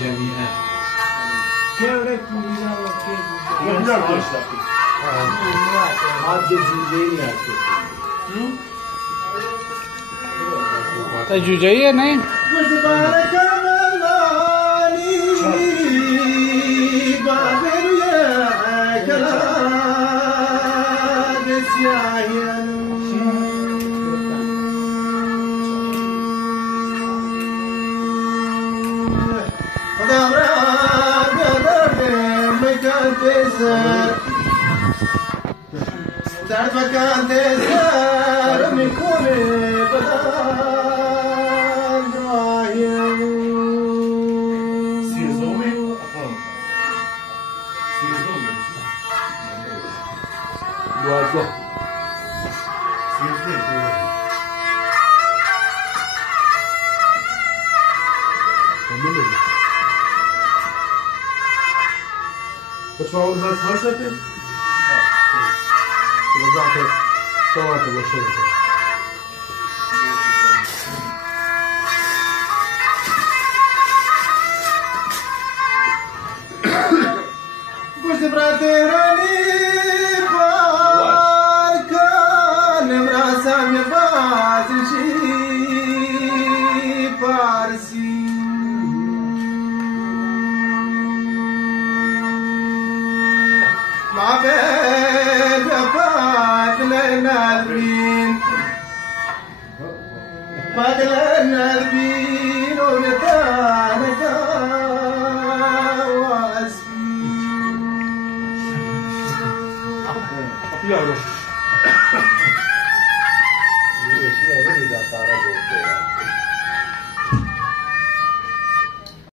جميعا جوجه नहीं دارت مكان تزار من كل بدن رايم سيزومي سيزومي واجه سيزومي Почему он за смысл? وضعت صوت وشرطة قلت براتيراني باركان مراسم يبازشي بارسي ما بين بدلنا البين بدلنا البين ونتانا واسبين